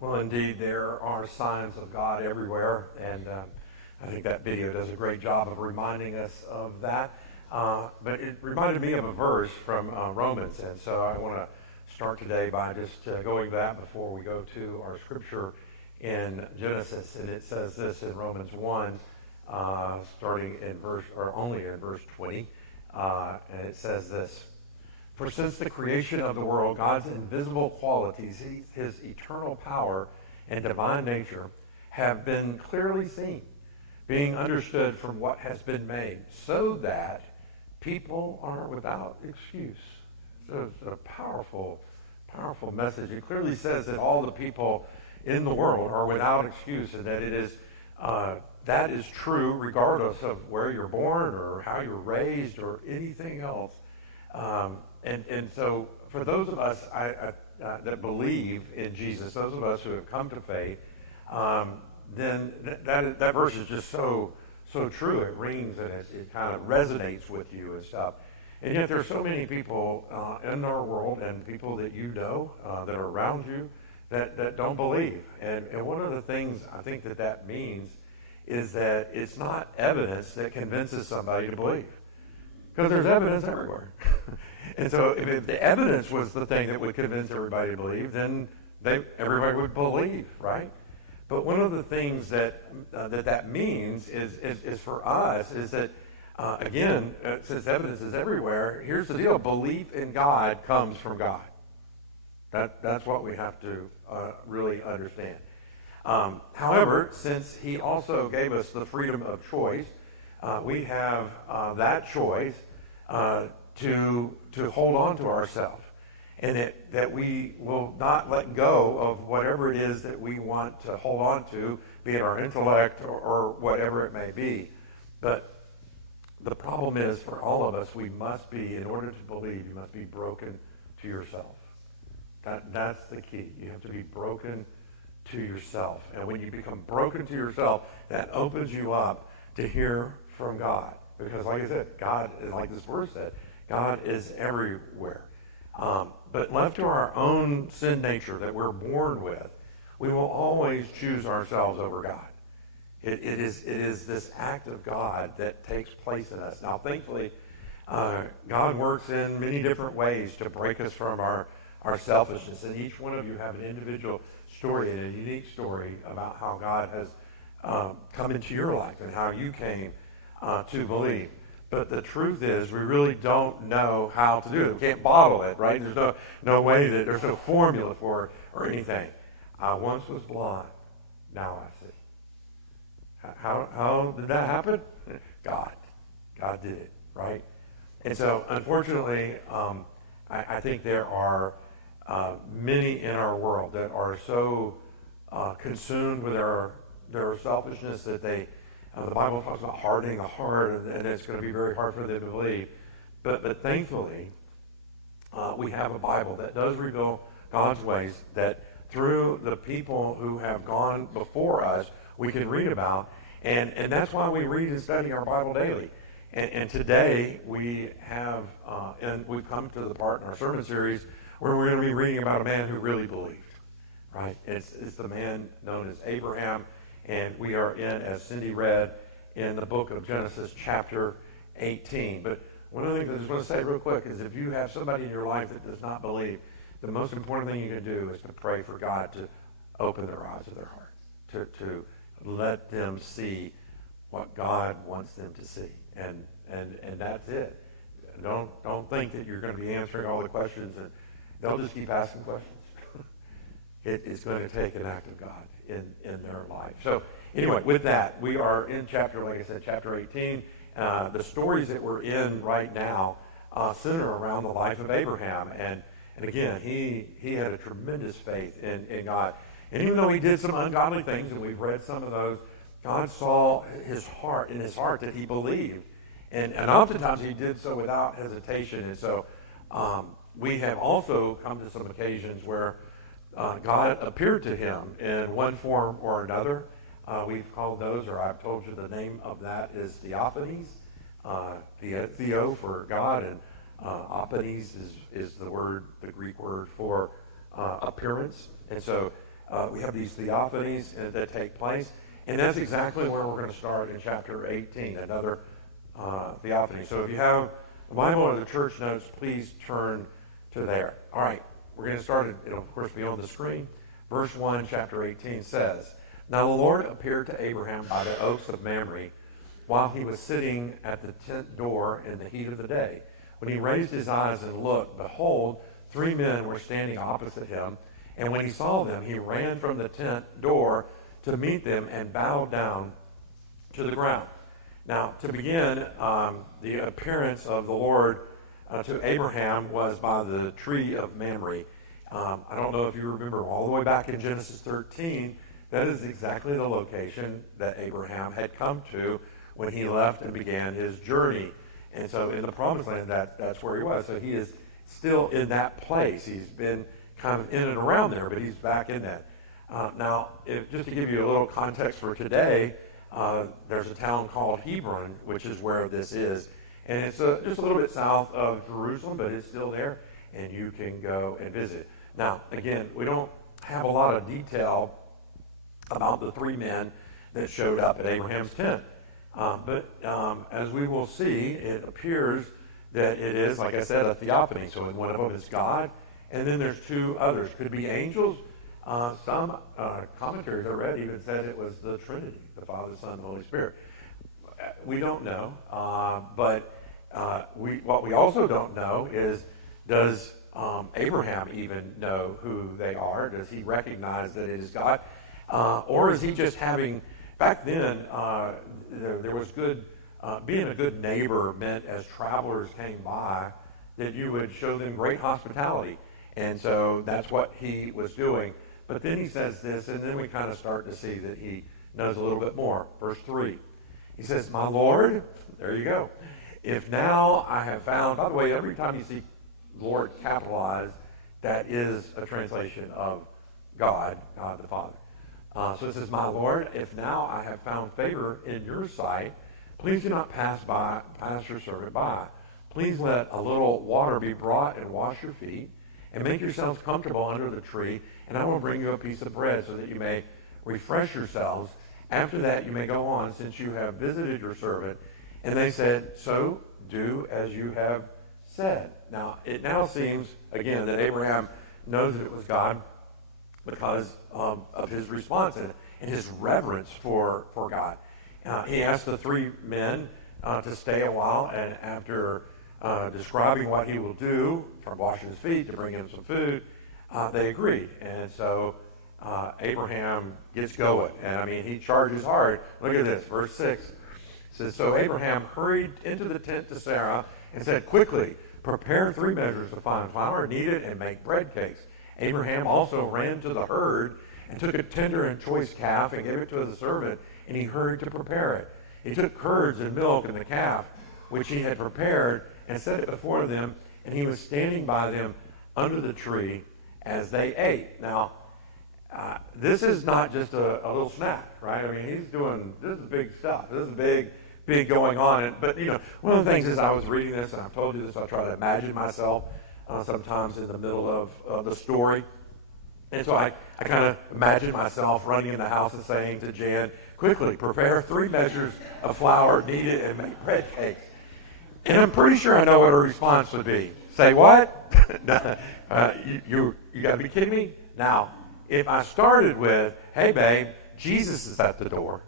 Well, indeed, there are signs of God everywhere, and I think that video does a great job of reminding us of that. But it reminded me of a verse from Romans, and so I want to start today by just going back before we go to our scripture in Genesis, and it says this in Romans 1, starting in verse, or only in verse 20, and it says this. For since the creation of the world, God's invisible qualities, his eternal power and divine nature, have been clearly seen, being understood from what has been made, so that people are without excuse. So it's a powerful, powerful message. It clearly says that all the people in the world are without excuse, and that it is that is true regardless of where you're born or how you're raised or anything else. And so for those of us that believe in Jesus, those of us who have come to faith, then that verse is just so true. It rings and it kind of resonates with you and stuff. And yet there are so many people in our world and people that you know that are around you that don't believe. And one of the things I think that means is that it's not evidence that convinces somebody to believe. Because there's evidence everywhere. And so if the evidence was the thing that would convince everybody to believe, then everybody would believe, right? But one of the things that means is for us is that, again, since evidence is everywhere, here's the deal. Belief in God comes from God. That's what we have to really understand. However, since he also gave us the freedom of choice, we have that choice to hold on to ourselves, and that we will not let go of whatever it is that we want to hold on to, be it our intellect or whatever it may be. But the problem is, for all of us, we must be, in order to believe, you must be broken to yourself. That's the key. You have to be broken to yourself. And when you become broken to yourself, that opens you up to hear from God. Because like I said, God is, like this verse said, God is everywhere. But left to our own sin nature that we're born with, we will always choose ourselves over God. It is this act of God that takes place in us. Now, thankfully, God works in many different ways to break us from our selfishness. And each one of you have an individual story and a unique story about how God has come into your life and how you came to believe. But the truth is, we really don't know how to do it. We can't bottle it, right? There's no way that there's no formula for it or anything. I once was blind, now I see. How did that happen? God did it, right? And so, unfortunately, I think there are many in our world that are so consumed with their selfishness that the Bible talks about hardening a heart, and it's going to be very hard for them to believe. But thankfully, we have a Bible that does reveal God's ways, that through the people who have gone before us, we can read about. And that's why we read and study our Bible daily. And today we have, and we've come to the part in our sermon series where we're going to be reading about a man who really believed, right? It's the man known as Abraham. And we are in, as Cindy read, in the book of Genesis, chapter 18. But one of the things I just want to say real quick is if you have somebody in your life that does not believe, the most important thing you can do is to pray for God to open their eyes of their heart, to let them see what God wants them to see. And that's it. Don't think that you're going to be answering all the questions, and they'll just keep asking questions. It is going to take an act of God in their life. So anyway, with that, we are in chapter, like I said, chapter 18. The stories that we're in right now center around the life of Abraham. And again, he had a tremendous faith in God. And even though he did some ungodly things, and we've read some of those, God saw his heart that he believed. And oftentimes he did so without hesitation. And so we have also come to some occasions where God appeared to him in one form or another. We've called those, or I've told you the name of that is theophanies. Theo for God, and aphanes is the Greek word for appearance. And so we have these theophanies that take place. And that's exactly where we're going to start in chapter 18, another theophany. So if you have the Bible or the church notes, please turn to there. All right, we're going to start, it'll of course be on the screen. Verse 1, chapter 18 says, Now the Lord appeared to Abraham by the oaks of Mamre while he was sitting at the tent door in the heat of the day. When he raised his eyes and looked, behold, 3 men were standing opposite him. And when he saw them, he ran from the tent door to meet them and bowed down to the ground. Now, to begin, the appearance of the Lord to Abraham was by the tree of Mamre. I don't know if you remember, all the way back in Genesis 13, that is exactly the location that Abraham had come to when he left and began his journey. And so in the Promised Land, that's where he was. So he is still in that place. He's been kind of in and around there, but he's back in that. Now, just to give you a little context for today, there's a town called Hebron, which is where this is. And it's just a little bit south of Jerusalem, but it's still there, and you can go and visit. Now, again, we don't have a lot of detail about the 3 men that showed up at Abraham's tent. But as we will see, it appears that it is, like I said, a theophany. So in one of them is God, and then there's 2 others. Could be angels. Some commentaries I read even said it was the Trinity, the Father, Son, and Holy Spirit. We don't know, but what we also don't know is, does Abraham even know who they are? Does he recognize that it is God? Or is he just having, back then, there was good, being a good neighbor meant as travelers came by, that you would show them great hospitality. And so that's what he was doing. But then he says this, and then we kind of start to see that he knows a little bit more. Verse 3, he says, My Lord, there you go. If now I have found, by the way, every time you see Lord capitalized, that is a translation of God, God the Father. So it says, My Lord, if now I have found favor in your sight, please do not pass your servant by. Please let a little water be brought and wash your feet, and make yourselves comfortable under the tree, and I will bring you a piece of bread so that you may refresh yourselves. After that you may go on, since you have visited your servant. And they said, So do as you have said. Now, it now seems, again, that Abraham knows that it was God because of his response and his reverence for God. He asked the 3 men to stay a while, and after describing what he will do, from washing his feet to bring him some food, they agreed. And so Abraham gets going. And I mean, he charges hard. Look at this, verse 6. It says, So Abraham hurried into the tent to Sarah and said, Quickly, prepare 3 measures of fine flour, knead it, and make bread cakes. Abraham also ran to the herd and took a tender and choice calf and gave it to the servant, and he hurried to prepare it. He took curds and milk and the calf, which he had prepared, and set it before them, and he was standing by them under the tree as they ate. Now, this is not just a little snack, right? I mean, this is big stuff. This is big going on. But, one of the things is I was reading this, and I've told you this, I try to imagine myself sometimes in the middle of the story. And so I kind of imagine myself running in the house and saying to Jan, Quickly, prepare 3 measures of flour, knead it, and make bread cakes. And I'm pretty sure I know what her response would be. Say what? You got to be kidding me? Now, if I started with, Hey, babe, Jesus is at the door,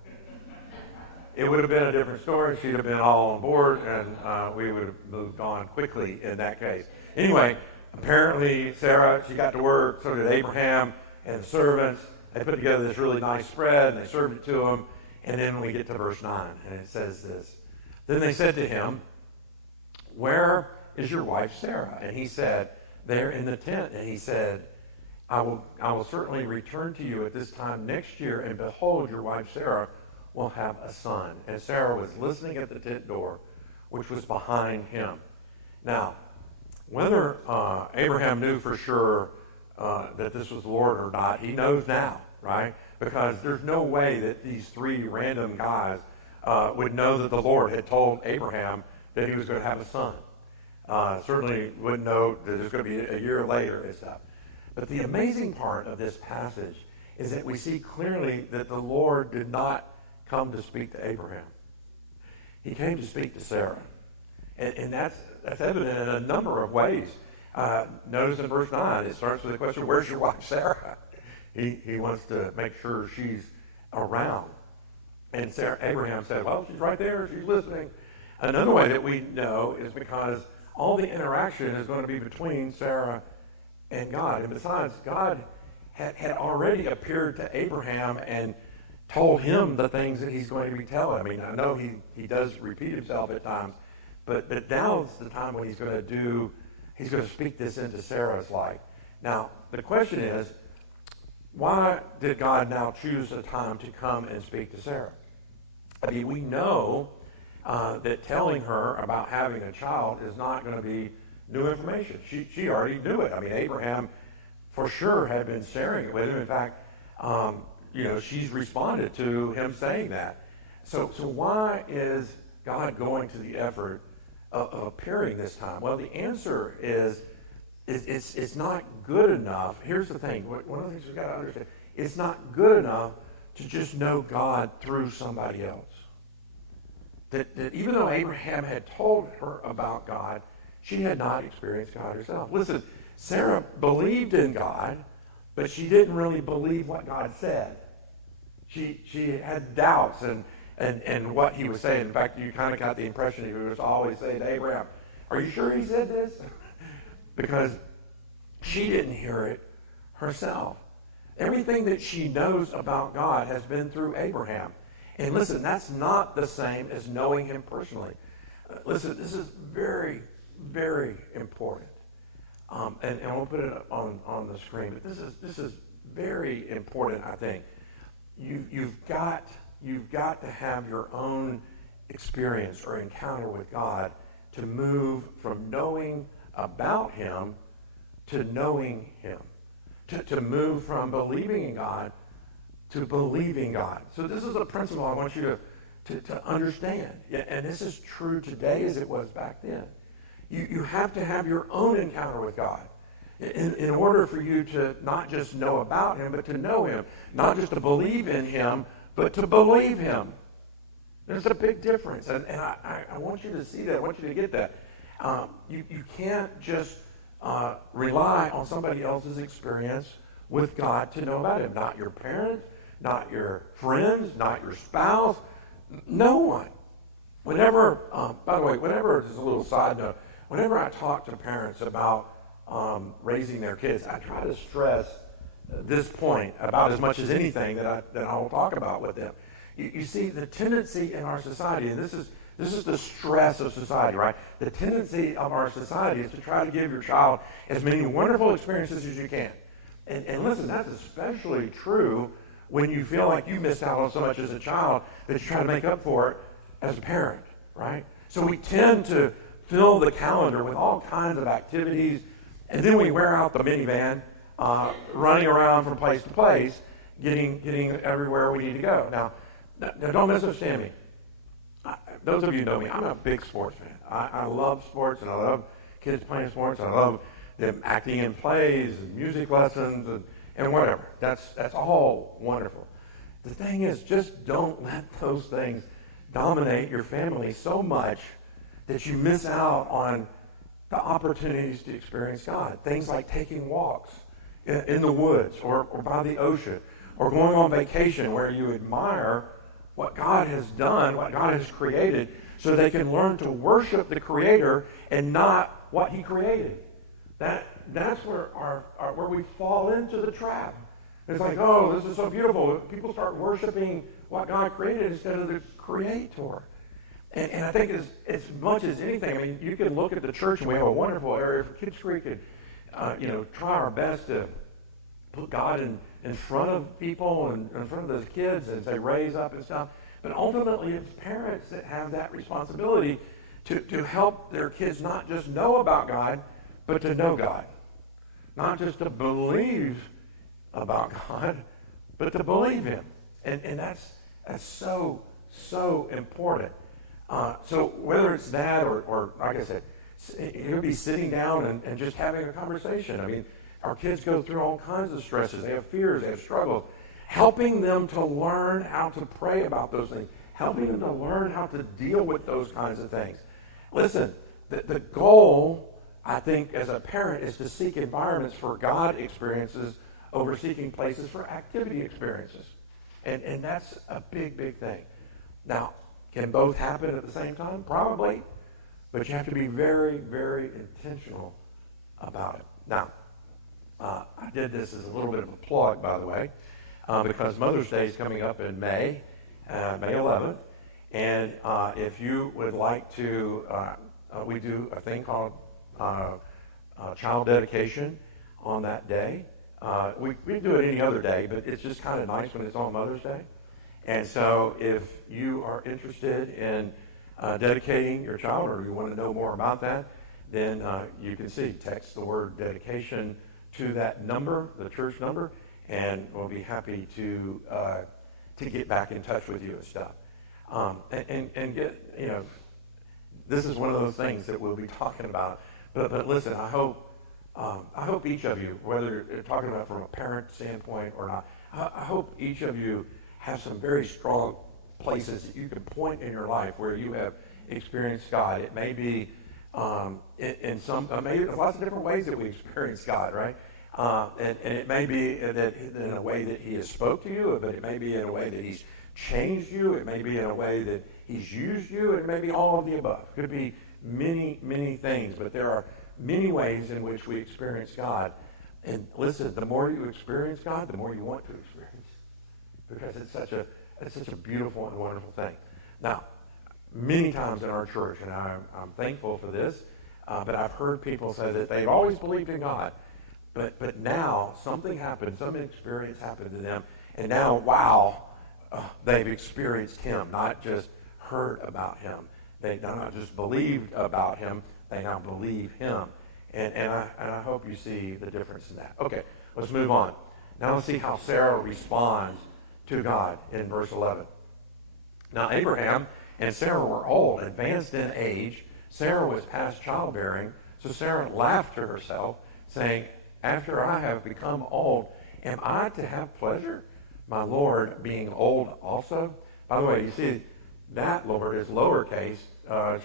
it would have been a different story. She'd have been all on board, and we would have moved on quickly in that case. Anyway, apparently Sarah, she got to work, so did Abraham and the servants. They put together this really nice spread, and they served it to him. And then we get to verse 9, and it says this. Then they said to him, Where is your wife Sarah? And he said, There in the tent. And he said, I will certainly return to you at this time next year, and behold, your wife Sarah will have a son. And Sarah was listening at the tent door, which was behind him. Now, whether Abraham knew for sure that this was the Lord or not, he knows now, right? Because there's no way that these 3 random guys would know that the Lord had told Abraham that he was going to have a son. Certainly wouldn't know that it was going to be a year later and stuff. But the amazing part of this passage is that we see clearly that the Lord did not come to speak to Abraham. He came to speak to Sarah. And that's evident in a number of ways. Notice in verse 9, it starts with the question, where's your wife Sarah? He wants to make sure she's around. And Abraham said, well, she's right there. She's listening. Another way that we know is because all the interaction is going to be between Sarah and God. And besides, God had already appeared to Abraham and told him the things that he's going to be telling. I mean, I know he does repeat himself at times, but now's the time when he's going to speak this into Sarah's life. Now, the question is, why did God now choose a time to come and speak to Sarah? I mean, we know that telling her about having a child is not going to be new information. She already knew it. I mean, Abraham for sure had been sharing it with him. In fact, she's responded to him saying that. So why is God going to the effort of appearing this time? Well, the answer is it's not good enough. Here's the thing. One of the things we've got to understand, it's not good enough to just know God through somebody else. That even though Abraham had told her about God, she had not experienced God herself. Listen, Sarah believed in God, but she didn't really believe what God said. She had doubts and what he was saying. In fact, you kind of got the impression he was always saying to Abraham, are you sure he said this? Because she didn't hear it herself. Everything that she knows about God has been through Abraham. And listen, that's not the same as knowing him personally. Listen, this is very, very important. And we'll put it up on the screen. But this is very important, I think. You've got to have your own experience or encounter with God to move from knowing about him to knowing him. To move from believing in God to believing God. So this is a principle I want you to understand. And this is true today as it was back then. You have to have your own encounter with God in order for you to not just know about him, but to know him. Not just to believe in him, but to believe him. There's a big difference. And I want you to see that. I want you to get that. You can't just rely on somebody else's experience with God to know about him. Not your parents, not your friends, not your spouse, no one. Whenever, by the way, just a little side note, whenever I talk to parents about raising their kids, I try to stress this point about as much as anything that I will talk about with them. You see, the tendency in our society, and this is the stress of society, right? The tendency of our society is to try to give your child as many wonderful experiences as you can. And listen, that's especially true when you feel like you missed out on so much as a child that you try to make up for it as a parent, right? So we tend to fill the calendar with all kinds of activities, and then we wear out the minivan, running around from place to place, getting everywhere we need to go. Now don't misunderstand me. Those of you who know me, I'm a big sports fan. I love sports, and I love kids playing sports. I love them acting in plays and music lessons and whatever. That's all wonderful. The thing is, just don't let those things dominate your family so much that you miss out on the opportunities to experience God. Things like taking walks in the woods or by the ocean, or going on vacation where you admire what God has done, what God has created, so they can learn to worship the Creator and not what He created. That's where where we fall into the trap. It's like, oh, this is so beautiful. People start worshiping what God created instead of the Creator. And I think as much as anything, I mean, you can look at the church, and we have a wonderful area for Kids Creek, and try our best to put God in front of people and in front of those kids as they raise up and stuff. But ultimately, it's parents that have that responsibility to help their kids not just know about God, but to know God. Not just to believe about God, but to believe Him. And that's so important. So whether it's that or like I said, it would be sitting down and just having a conversation. I mean, our kids go through all kinds of stresses. They have fears, they have struggles. helping them to learn how to pray about those things, helping them to learn how to deal with those kinds of things. Listen, the goal, I think, as a parent is to seek environments for God experiences over seeking places for activity experiences. And that's a big, big thing. Now, can both happen at the same time? Probably. But you have to be very, very intentional about it. Now, I did this as a little bit of a plug, by the way, because Mother's Day is coming up in May 11th. And if you would like to, we do a thing called child dedication on that day. We do it any other day, but it's just kind of nice when it's on Mother's Day. And so if you are interested in dedicating your child, or you want to know more about that, then you can text the word dedication to that number, the church number, and we'll be happy to get back in touch with you and stuff. And get, this is one of those things that we'll be talking about. But listen, I hope each of you, whether you're talking about from a parent standpoint or not, I hope each of you have some very strong places that you can point in your life where you have experienced God. It may be in some, maybe there's lots of different ways that we experience God, right? And it may be that in a way that He has spoke to you, but it may be in a way that He's changed you. It may be in a way that He's used you. It may be all of the above. It could be many, many things, but there are many ways in which we experience God. And listen, the more you experience God, the more you want to experience, because it's such a beautiful and wonderful thing. Now, many times in our church, and I'm thankful for this, but I've heard people say that they've always believed in God, but now something happened, some experience happened to them, and now, wow, they've experienced Him, not just heard about Him. They not just believed about Him, they now believe Him. And I hope you see the difference in that. Okay, let's move on. Now let's see how Sarah responds to God in verse 11. Now Abraham and Sarah were old, advanced in age. Sarah was past childbearing. So Sarah laughed to herself, saying, after I have become old, am I to have pleasure, my Lord being old also? By the way, you see, that Lord is lowercase.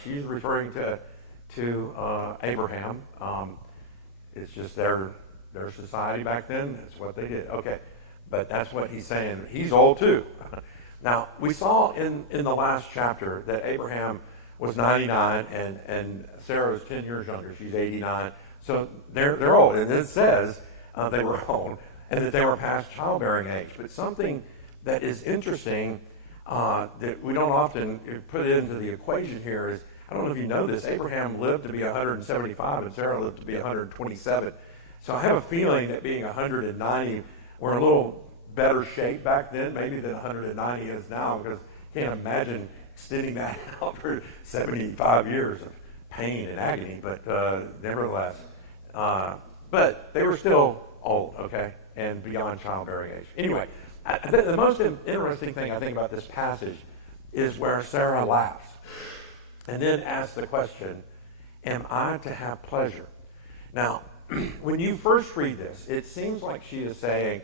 She's referring to Abraham. It's just their society back then. That's what they did. Okay, but that's what he's saying. He's old too. Now, we saw in the last chapter that Abraham was 99 and Sarah was 10 years younger. She's 89. So they're old. And it says they were old and that they were past childbearing age. But something that is interesting that we don't often put into the equation here is, I don't know if you know this, Abraham lived to be 175 and Sarah lived to be 127. So I have a feeling that being 190, we're a little better shape back then, maybe than 190 is now, because I can't imagine extending that out for 75 years of pain and agony, but nevertheless. But they were still old, okay, and beyond childbearing age. Anyway, the most interesting thing I think about this passage is where Sarah laughs and then asks the question, am I to have pleasure? Now, when you first read this, it seems like she is saying,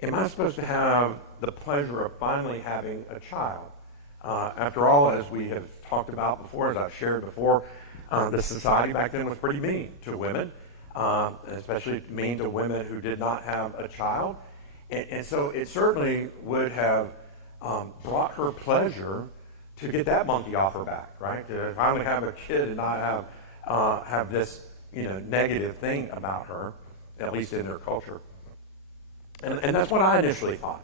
am I supposed to have the pleasure of finally having a child? After all, as we have talked about before, as I've shared before, the society back then was pretty mean to women, especially mean to women who did not have a child. And so it certainly would have brought her pleasure to get that monkey off her back, right? To finally have a kid and not have this negative thing about her, at least in their culture. And that's what I initially thought.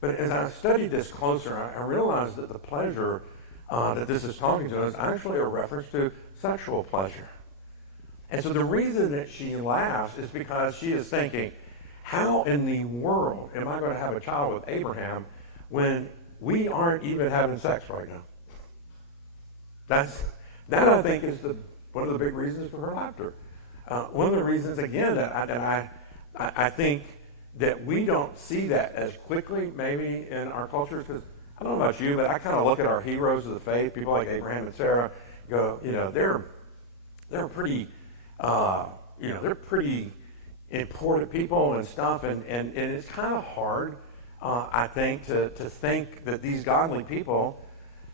But as I studied this closer, I realized that the pleasure that this is talking to is actually a reference to sexual pleasure. And so the reason that she laughs is because she is thinking, how in the world am I going to have a child with Abraham when we aren't even having sex right now? That I think is one of the big reasons for her laughter. One of the reasons, again, that I think that we don't see that as quickly maybe in our cultures, because I don't know about you, but I kind of look at our heroes of the faith, people like Abraham and Sarah, go, they're pretty, they're pretty important people and stuff, and it's kind of hard I think, to think that these godly people,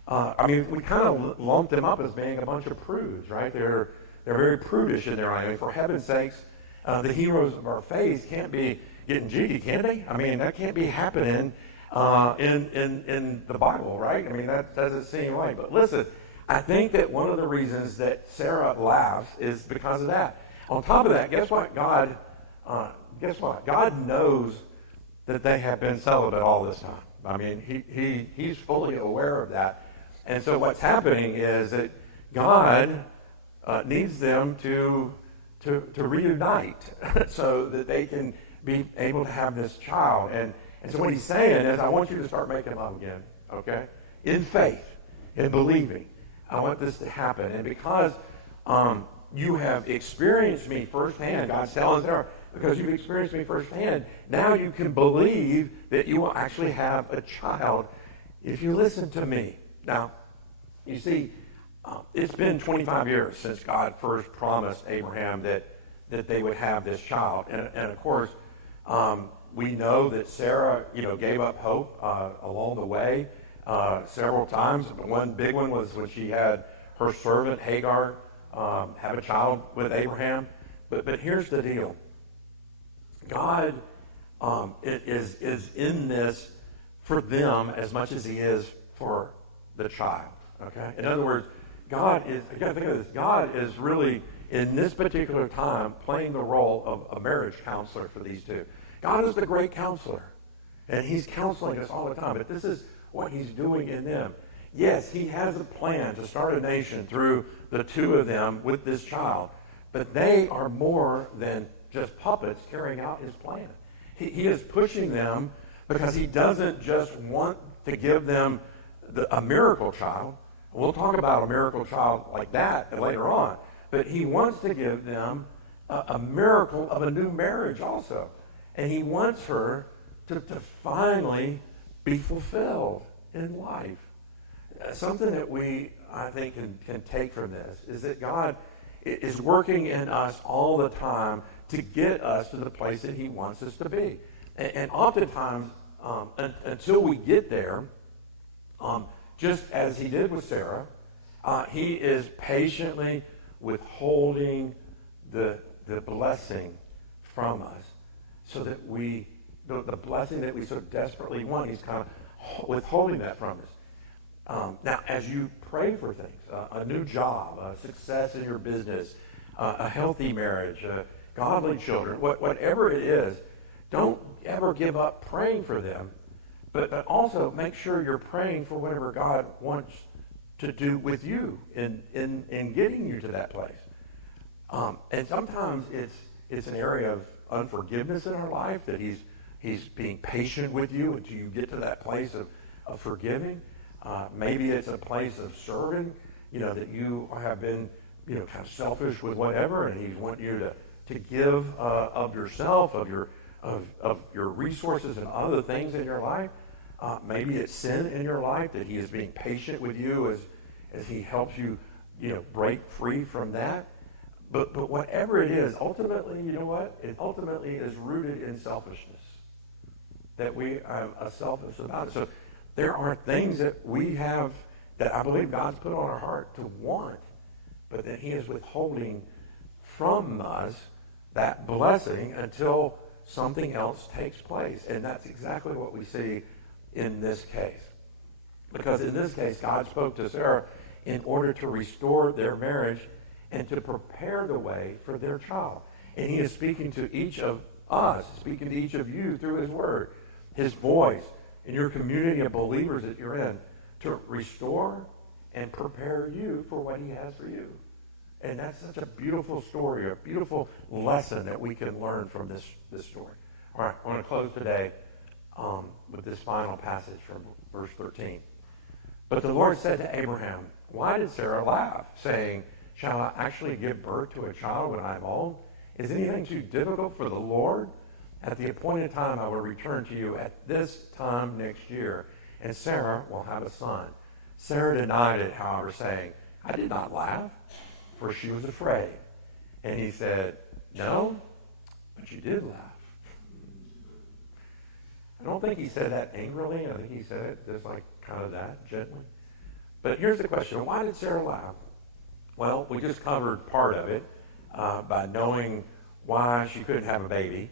we kind of lump them up as being a bunch of prudes, right? They're very prudish in their life. For heaven's sakes, the heroes of our faith can't be getting jiggy, can they? That can't be happening in the Bible, right? That doesn't seem right. But listen, I think that one of the reasons that Sarah laughs is because of that. On top of that, guess what? God knows that they have been celibate all this time. He's fully aware of that. And so what's happening is that God needs them to reunite so that they can be able to have this child. And so what he's saying is, I want you to start making love again, okay? In faith, in believing. I want this to happen. And because you have experienced me firsthand, God's telling Sarah, because you've experienced me firsthand, now you can believe that you will actually have a child if you listen to me. Now, you see, it's been 25 years since God first promised Abraham that they would have this child. And of course, we know that Sarah, gave up hope along the way several times. One big one was when she had her servant Hagar have a child with Abraham. But here's the deal. God is in this for them as much as he is for the child. Okay? In other words, God is, you got to think of this, God is really, in this particular time, playing the role of a marriage counselor for these two. God is the great counselor, and he's counseling us all the time, but this is what he's doing in them. Yes, he has a plan to start a nation through the two of them with this child, but they are more than just puppets carrying out his plan. He is pushing them because he doesn't just want to give them a miracle child. We'll talk about a miracle child like that later on. But he wants to give them a miracle of a new marriage also. And he wants her to finally be fulfilled in life. Something that we, I think, can take from this is that God is working in us all the time to get us to the place that he wants us to be. And oftentimes, until we get there, just as he did with Sarah, he is patiently withholding the blessing from us so that the blessing that we so desperately want, he's kind of withholding that from us. Now, as you pray for things, a new job, success in your business, a healthy marriage, godly children, whatever it is, don't ever give up praying for them, but also make sure you're praying for whatever God wants to do with you in getting you to that place. And sometimes it's an area of unforgiveness in our life, that he's being patient with you until you get to that place of forgiving. Maybe it's a place of serving, that you have been, kind of selfish with whatever, and he's wanting you to give of yourself, of your resources and other things in your life. Maybe it's sin in your life that he is being patient with you as he helps you, break free from that. But whatever it is, ultimately, you know what? It ultimately is rooted in selfishness. That we are selfish about it. So there are things that we have that I believe God's put on our heart to want, but that he is withholding from us that blessing until something else takes place. And that's exactly what we see in this case. Because in this case, God spoke to Sarah in order to restore their marriage and to prepare the way for their child. And he is speaking to each of us, speaking to each of you through his word, his voice, in your community of believers that you're in, to restore and prepare you for what he has for you. And that's such a beautiful story, a beautiful lesson that we can learn from this story. All right, I want to close today with this final passage from verse 13. But the Lord said to Abraham, "Why did Sarah laugh, saying, 'Shall I actually give birth to a child when I am old? Is anything too difficult for the Lord? At the appointed time I will return to you at this time next year, and Sarah will have a son.' Sarah denied it, however, saying, 'I did not laugh,' for she was afraid. And he said, 'No, but you did laugh.'" I don't don't think he said that angrily. I think he said it just like kind of that, gently. But here's the question. Why did Sarah laugh? Well, we just covered part of it by knowing why she couldn't have a baby.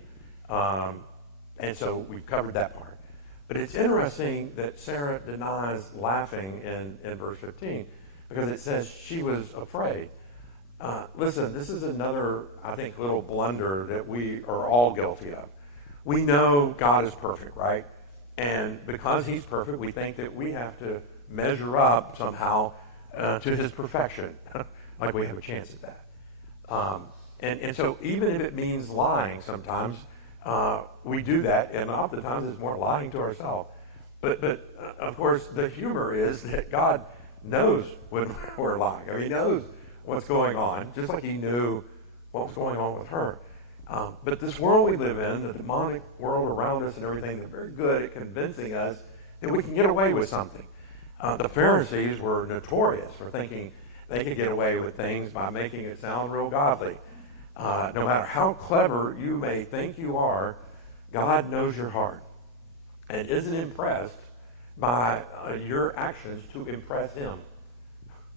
And so we've covered that part. But it's interesting that Sarah denies laughing in verse 15 because it says she was afraid. Listen, this is another, I think, little blunder that we are all guilty of. We know God is perfect, right? And because he's perfect, we think that we have to measure up somehow to his perfection, like we have a chance at that. And so even if it means lying sometimes, we do that, and oftentimes it's more lying to ourselves. But of course, the humor is that God knows when we're lying. I mean, he knows what's going on, just like he knew what was going on with her. But this world we live in, the demonic world around us and everything, they're very good at convincing us that we can get away with something. The Pharisees were notorious for thinking they could get away with things by making it sound real godly. No matter how clever you may think you are, God knows your heart and isn't impressed by your actions to impress him.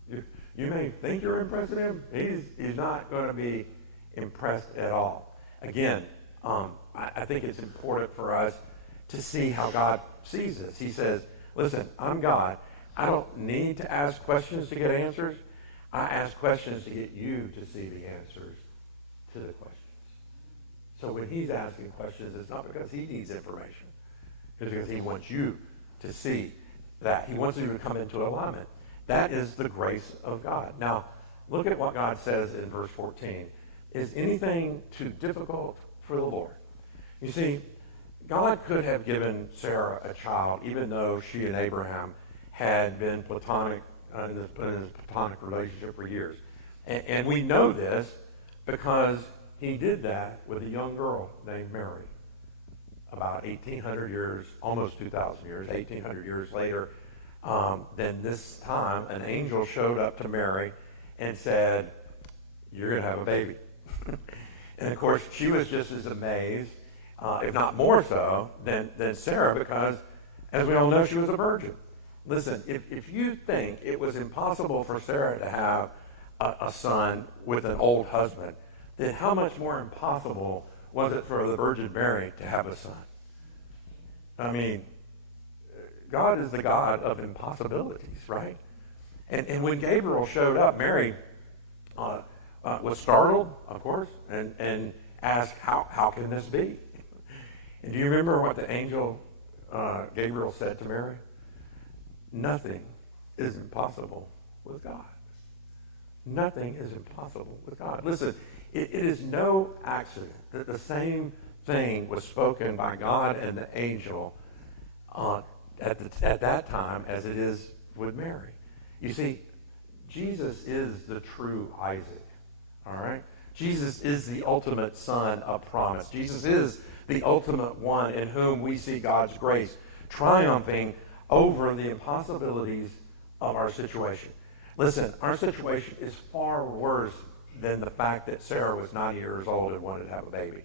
You may think you're impressing him. He's not going to be impressed at all. Again, I think it's important for us to see how God sees us. He says, listen, I'm God. I don't need to ask questions to get answers. I ask questions to get you to see the answers to the questions. So when he's asking questions, it's not because he needs information. It's because he wants you to see that. He wants you to come into alignment. That is the grace of God. Now, look at what God says in verse 14. Is anything too difficult for the Lord? You see, God could have given Sarah a child, even though she and Abraham had been platonic in this platonic relationship for years. And we know this because he did that with a young girl named Mary. About 1,800 years, almost 2,000 years, 1,800 years later, then this time an angel showed up to Mary and said, you're going to have a baby. And of course, she was just as amazed, if not more so, than Sarah, because as we all know, she was a virgin. Listen, if you think it was impossible for Sarah to have a son with an old husband, then how much more impossible was it for the Virgin Mary to have a son? I mean, God is the God of impossibilities, right? And when Gabriel showed up, Mary was startled, of course, and asked, how can this be? And do you remember what the angel Gabriel said to Mary? Nothing is impossible with God. Nothing is impossible with God. Listen, it is no accident that the same thing was spoken by God and the angel at that time as it is with Mary. You see, Jesus is the true Isaac, all right? Jesus is the ultimate son of promise. Jesus is the ultimate one in whom we see God's grace triumphing over the impossibilities of our situation. Listen, our situation is far worse than the fact that Sarah was 90 years old and wanted to have a baby.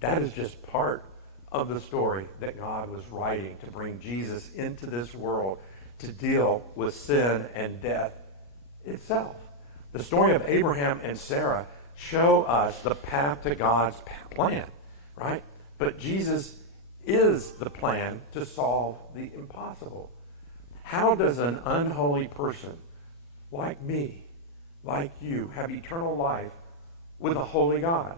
That is just part of the story that God was writing to bring Jesus into this world to deal with sin and death itself. The story of Abraham and Sarah show us the path to God's plan, right? But Jesus is the plan to solve the impossible. How does an unholy person like me, like you, have eternal life with a holy God?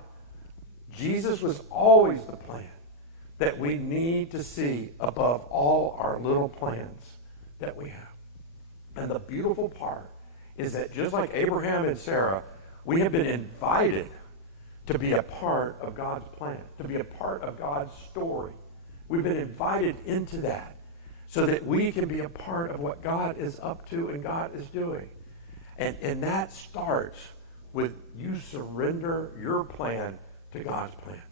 Jesus was always the plan that we need to see above all our little plans that we have. And the beautiful part is that just like Abraham and Sarah, we have been invited to be a part of God's plan, to be a part of God's story. We've been invited into that so that we can be a part of what God is up to and God is doing. And that starts with you surrender your plan to God's plan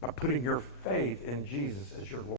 by putting your faith in Jesus as your Lord.